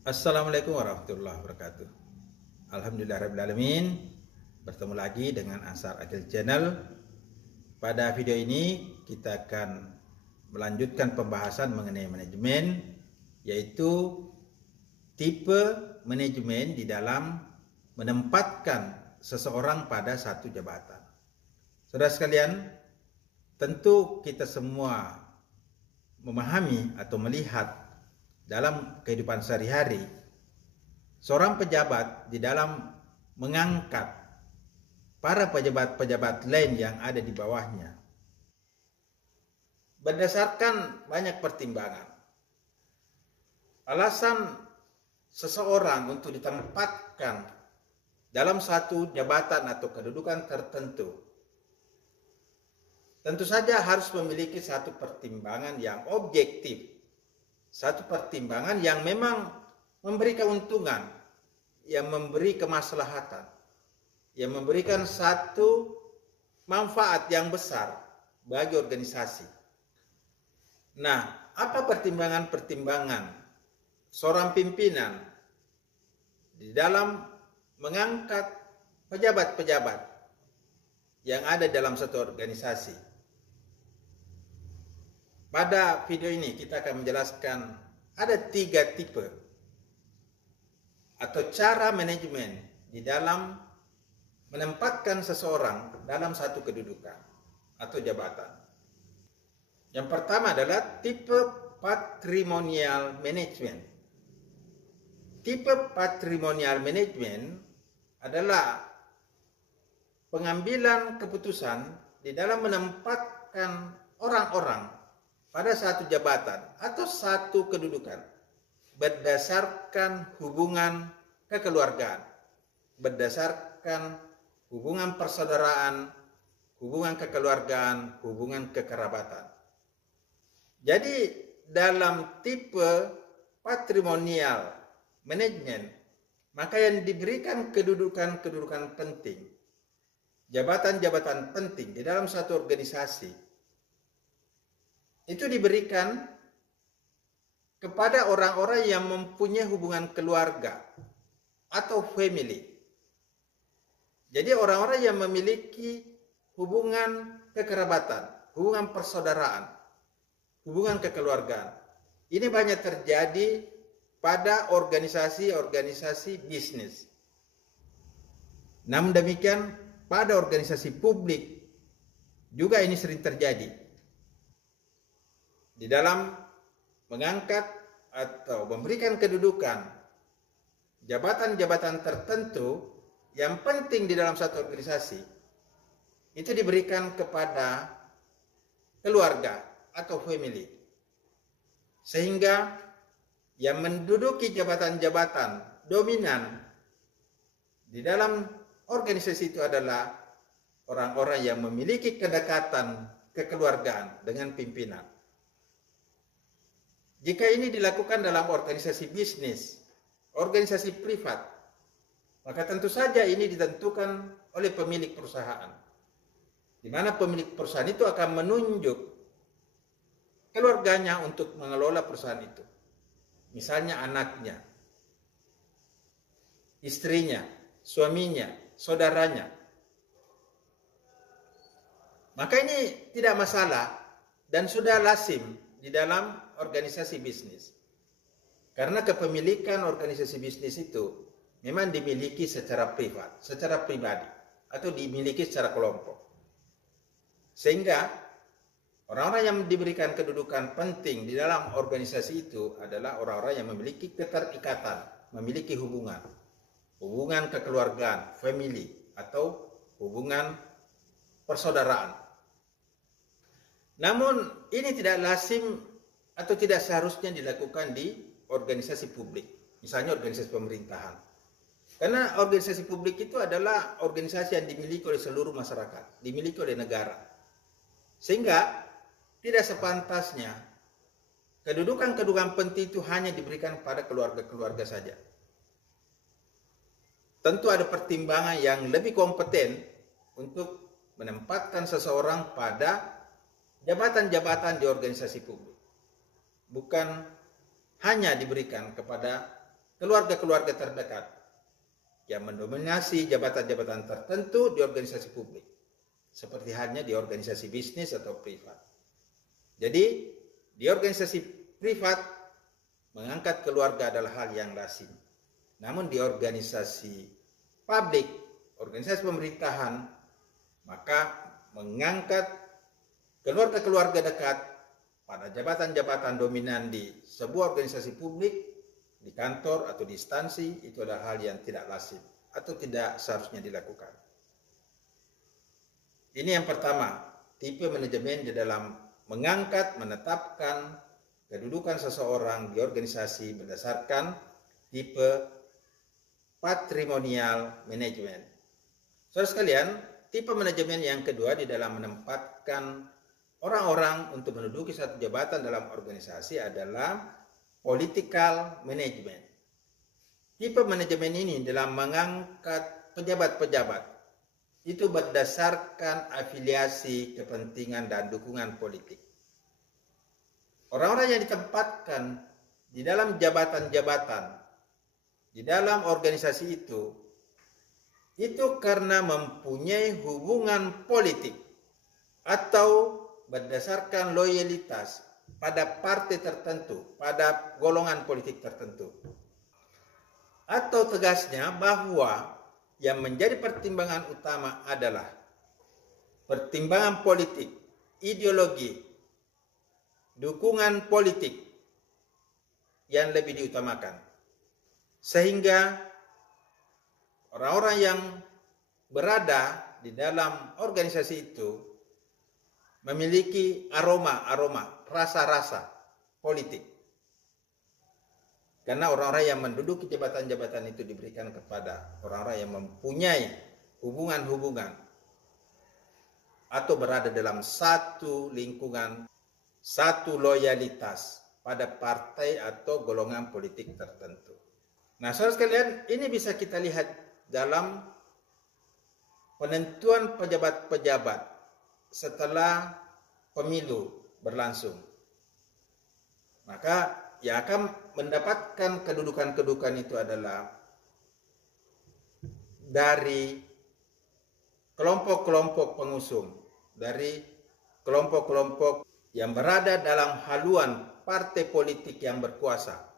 Assalamualaikum warahmatullahi wabarakatuh. Alhamdulillahirrahmanirrahim. Bertemu lagi dengan Ansar Agil Channel. Pada video ini kita akan melanjutkan pembahasan mengenai manajemen, yaitu tipe manajemen di dalam menempatkan seseorang pada satu jabatan. Saudara sekalian, tentu kita semua memahami atau melihat dalam kehidupan sehari-hari, seorang pejabat di dalam mengangkat para pejabat-pejabat lain yang ada di bawahnya berdasarkan banyak pertimbangan. Alasan seseorang untuk ditempatkan dalam satu jabatan atau kedudukan tertentu tentu saja harus memiliki satu pertimbangan yang objektif, satu pertimbangan yang memang memberi keuntungan, yang memberi kemaslahatan, yang memberikan satu manfaat yang besar bagi organisasi. Nah, apa pertimbangan-pertimbangan seorang pimpinan di dalam mengangkat pejabat-pejabat yang ada dalam satu organisasi? Pada video ini kita akan menjelaskan ada 3 tipe atau cara manajemen di dalam menempatkan seseorang dalam satu kedudukan atau jabatan. Yang pertama adalah tipe patrimonial management. Tipe patrimonial management adalah pengambilan keputusan di dalam menempatkan orang-orang pada satu jabatan atau satu kedudukan berdasarkan hubungan kekeluargaan, berdasarkan hubungan persaudaraan, hubungan kekeluargaan, hubungan kekerabatan. Jadi dalam tipe patrimonial management, maka yang diberikan kedudukan-kedudukan penting, jabatan-jabatan penting di dalam satu organisasi, itu diberikan kepada orang-orang yang mempunyai hubungan keluarga atau family. Jadi orang-orang yang memiliki hubungan kekerabatan, hubungan persaudaraan, hubungan kekeluargaan. Ini banyak terjadi pada organisasi-organisasi bisnis. Namun demikian, pada organisasi publik juga ini sering terjadi. Di dalam mengangkat atau memberikan kedudukan jabatan-jabatan tertentu yang penting di dalam satu organisasi, itu diberikan kepada keluarga atau family. Sehingga yang menduduki jabatan-jabatan dominan di dalam organisasi itu adalah orang-orang yang memiliki kedekatan kekeluargaan dengan pimpinan. Jika ini dilakukan dalam organisasi bisnis, organisasi privat, maka tentu saja ini ditentukan oleh pemilik perusahaan, di mana pemilik perusahaan itu akan menunjuk keluarganya untuk mengelola perusahaan itu. Misalnya anaknya, istrinya, suaminya, saudaranya. Maka ini tidak masalah dan sudah lazim di dalam organisasi bisnis. Karena kepemilikan organisasi bisnis itu memang dimiliki secara privat, secara pribadi, atau dimiliki secara kelompok. Sehingga orang-orang yang diberikan kedudukan penting di dalam organisasi itu adalah orang-orang yang memiliki keterikatan, memiliki hubungan kekeluargaan, family, atau hubungan persaudaraan. Namun ini tidak lazim atau tidak seharusnya dilakukan di organisasi publik, misalnya organisasi pemerintahan. Karena organisasi publik itu adalah organisasi yang dimiliki oleh seluruh masyarakat, dimiliki oleh negara. Sehingga tidak sepantasnya kedudukan-kedudukan penting itu hanya diberikan pada keluarga-keluarga saja. Tentu ada pertimbangan yang lebih kompeten untuk menempatkan seseorang pada jabatan-jabatan di organisasi publik. Bukan hanya diberikan kepada keluarga-keluarga terdekat yang mendominasi jabatan-jabatan tertentu di organisasi publik, seperti halnya di organisasi bisnis atau privat. Jadi, di organisasi privat, mengangkat keluarga adalah hal yang lazim. Namun di organisasi publik, organisasi pemerintahan, maka mengangkat keluarga-keluarga dekat pada jabatan-jabatan dominan di sebuah organisasi publik, di kantor atau di instansi, itu adalah hal yang tidak lazim atau tidak seharusnya dilakukan. Ini yang pertama, tipe manajemen di dalam mengangkat, menetapkan kedudukan seseorang di organisasi berdasarkan tipe patrimonial management. Saudara sekalian, tipe manajemen yang kedua di dalam menempatkan orang-orang untuk menduduki satu jabatan dalam organisasi adalah political management. Tipe manajemen ini dalam mengangkat pejabat-pejabat itu berdasarkan afiliasi, kepentingan, dan dukungan politik. Orang-orang yang ditempatkan di dalam jabatan-jabatan, di dalam organisasi itu karena mempunyai hubungan politik atau berdasarkan loyalitas pada partai tertentu, pada golongan politik tertentu. Atau tegasnya bahwa yang menjadi pertimbangan utama adalah pertimbangan politik, ideologi, dukungan politik yang lebih diutamakan. Sehingga orang-orang yang berada di dalam organisasi itu memiliki aroma-aroma, rasa-rasa politik. Karena orang-orang yang menduduki jabatan-jabatan itu diberikan kepada orang-orang yang mempunyai hubungan-hubungan atau berada dalam satu lingkungan, satu loyalitas pada partai atau golongan politik tertentu. Nah, saudara sekalian, ini bisa kita lihat dalam penentuan pejabat-pejabat setelah pemilu berlangsung. Maka yang akan mendapatkan kedudukan-kedudukan itu adalah dari kelompok-kelompok pengusung, dari kelompok-kelompok yang berada dalam haluan partai politik yang berkuasa.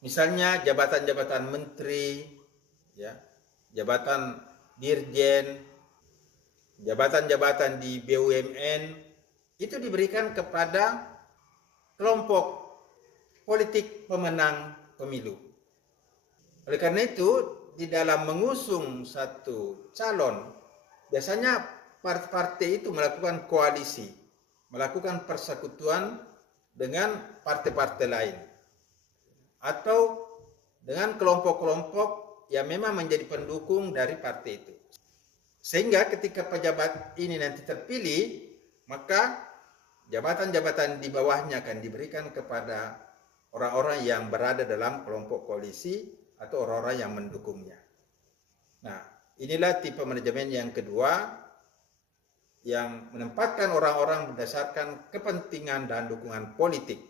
Misalnya jabatan-jabatan menteri, ya, jabatan dirjen, jabatan-jabatan di BUMN itu diberikan kepada kelompok politik pemenang pemilu. Oleh karena itu, di dalam mengusung satu calon, biasanya partai itu melakukan koalisi, melakukan persekutuan dengan partai-partai lain, atau dengan kelompok-kelompok yang memang menjadi pendukung dari partai itu. Sehingga ketika pejabat ini nanti terpilih, maka jabatan-jabatan di bawahnya akan diberikan kepada orang-orang yang berada dalam kelompok koalisi atau orang-orang yang mendukungnya. Nah, inilah tipe manajemen yang kedua yang menempatkan orang-orang berdasarkan kepentingan dan dukungan politik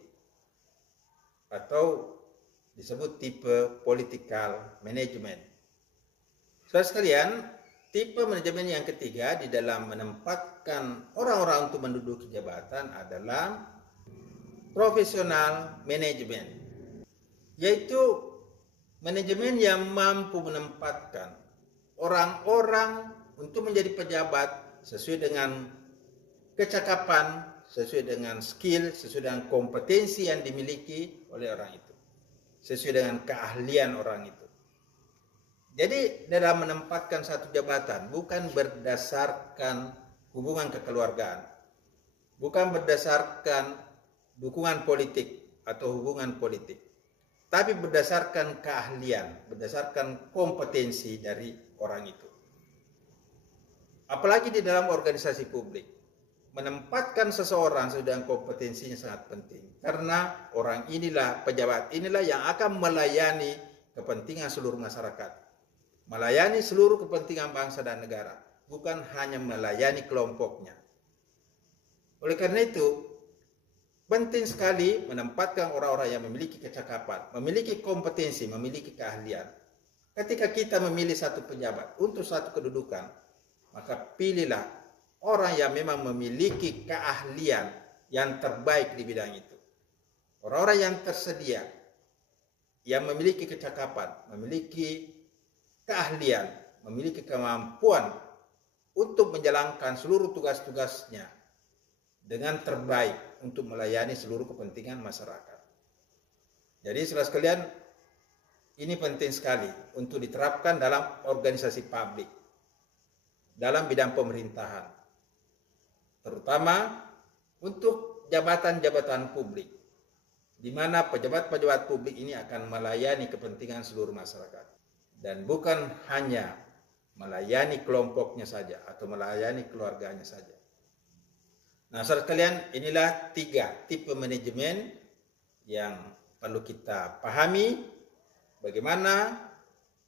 atau disebut tipe political management. Saudara sekalian, tipe manajemen yang ketiga di dalam menempatkan orang-orang untuk menduduki jabatan adalah professional management, yaitu manajemen yang mampu menempatkan orang-orang untuk menjadi pejabat sesuai dengan kecakapan, sesuai dengan skill, sesuai dengan kompetensi yang dimiliki oleh orang itu, sesuai dengan keahlian orang itu. Jadi dalam menempatkan satu jabatan bukan berdasarkan hubungan kekeluargaan, bukan berdasarkan dukungan politik atau hubungan politik, tapi berdasarkan keahlian, berdasarkan kompetensi dari orang itu. Apalagi di dalam organisasi publik, menempatkan seseorang sesuai dengan kompetensinya sangat penting, karena orang inilah, pejabat inilah yang akan melayani kepentingan seluruh masyarakat, melayani seluruh kepentingan bangsa dan negara, bukan hanya melayani kelompoknya. Oleh karena itu, penting sekali menempatkan orang-orang yang memiliki kecakapan, memiliki kompetensi, memiliki keahlian. Ketika kita memilih satu pejabat untuk satu kedudukan, maka pilihlah orang yang memang memiliki keahlian yang terbaik di bidang itu. Orang-orang yang tersedia, yang memiliki kecakapan, memiliki keahlian, memiliki kemampuan untuk menjalankan seluruh tugas-tugasnya dengan terbaik untuk melayani seluruh kepentingan masyarakat. Jadi saudara sekalian, ini penting sekali untuk diterapkan dalam organisasi publik, dalam bidang pemerintahan, terutama untuk jabatan-jabatan publik, di mana pejabat-pejabat publik ini akan melayani kepentingan seluruh masyarakat. Dan bukan hanya melayani kelompoknya saja atau melayani keluarganya saja. Nah, saudara sekalian, inilah 3 tipe manajemen yang perlu kita pahami, bagaimana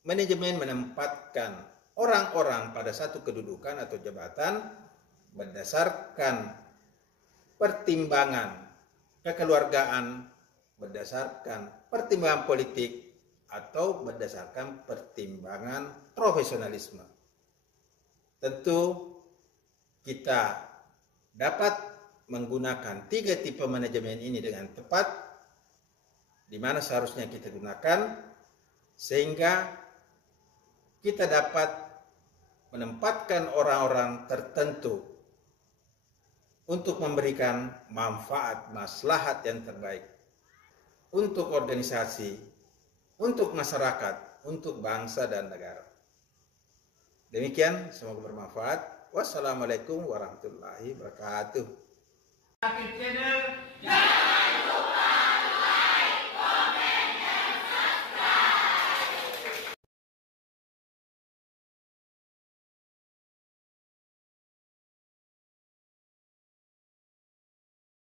manajemen menempatkan orang-orang pada satu kedudukan atau jabatan berdasarkan pertimbangan kekeluargaan, berdasarkan pertimbangan politik, atau berdasarkan pertimbangan profesionalisme. Tentu kita dapat menggunakan 3 tipe manajemen ini dengan tepat, di mana seharusnya kita gunakan, sehingga kita dapat menempatkan orang-orang tertentu untuk memberikan manfaat, maslahat yang terbaik untuk organisasi, untuk masyarakat, untuk bangsa dan negara. Demikian, semoga bermanfaat. Wassalamualaikum warahmatullahi wabarakatuh.